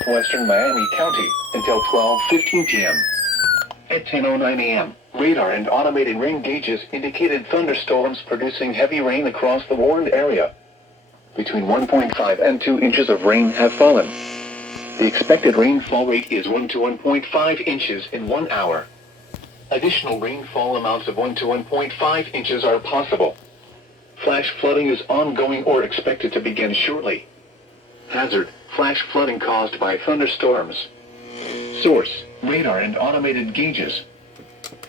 southwestern Miami County until 12:15 p.m. At 10:09 a.m., radar and automated rain gauges indicated thunderstorms producing heavy rain across the warned area. Between 1.5 and 2 inches of rain have fallen. The expected rainfall rate is 1 to 1.5 inches in 1 hour. Additional rainfall amounts of 1 to 1.5 inches are possible. Flash flooding is ongoing or expected to begin shortly. Hazard: flash flooding caused by thunderstorms. Source: radar and automated gauges.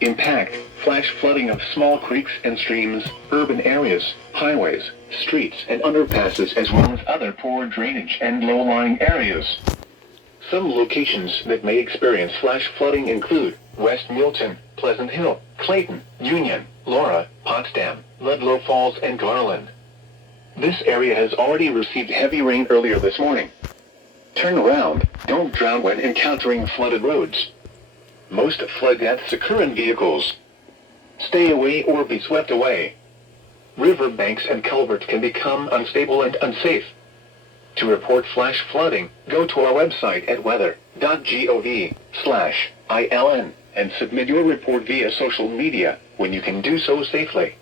Impact: flash flooding of small creeks and streams, urban areas, highways, streets and underpasses, as well as other poor drainage and low-lying areas. Some locations that may experience flash flooding include West Milton, Pleasant Hill, Clayton, Union, Laura, Potsdam, Ludlow Falls and Garland. This area has already received heavy rain earlier this morning. Turn around, don't drown when encountering flooded roads. Most flood deaths occur in vehicles. Stay away or be swept away. River banks and culverts can become unstable and unsafe. To report flash flooding, go to our website at weather.gov/ILN and submit your report via social media when you can do so safely.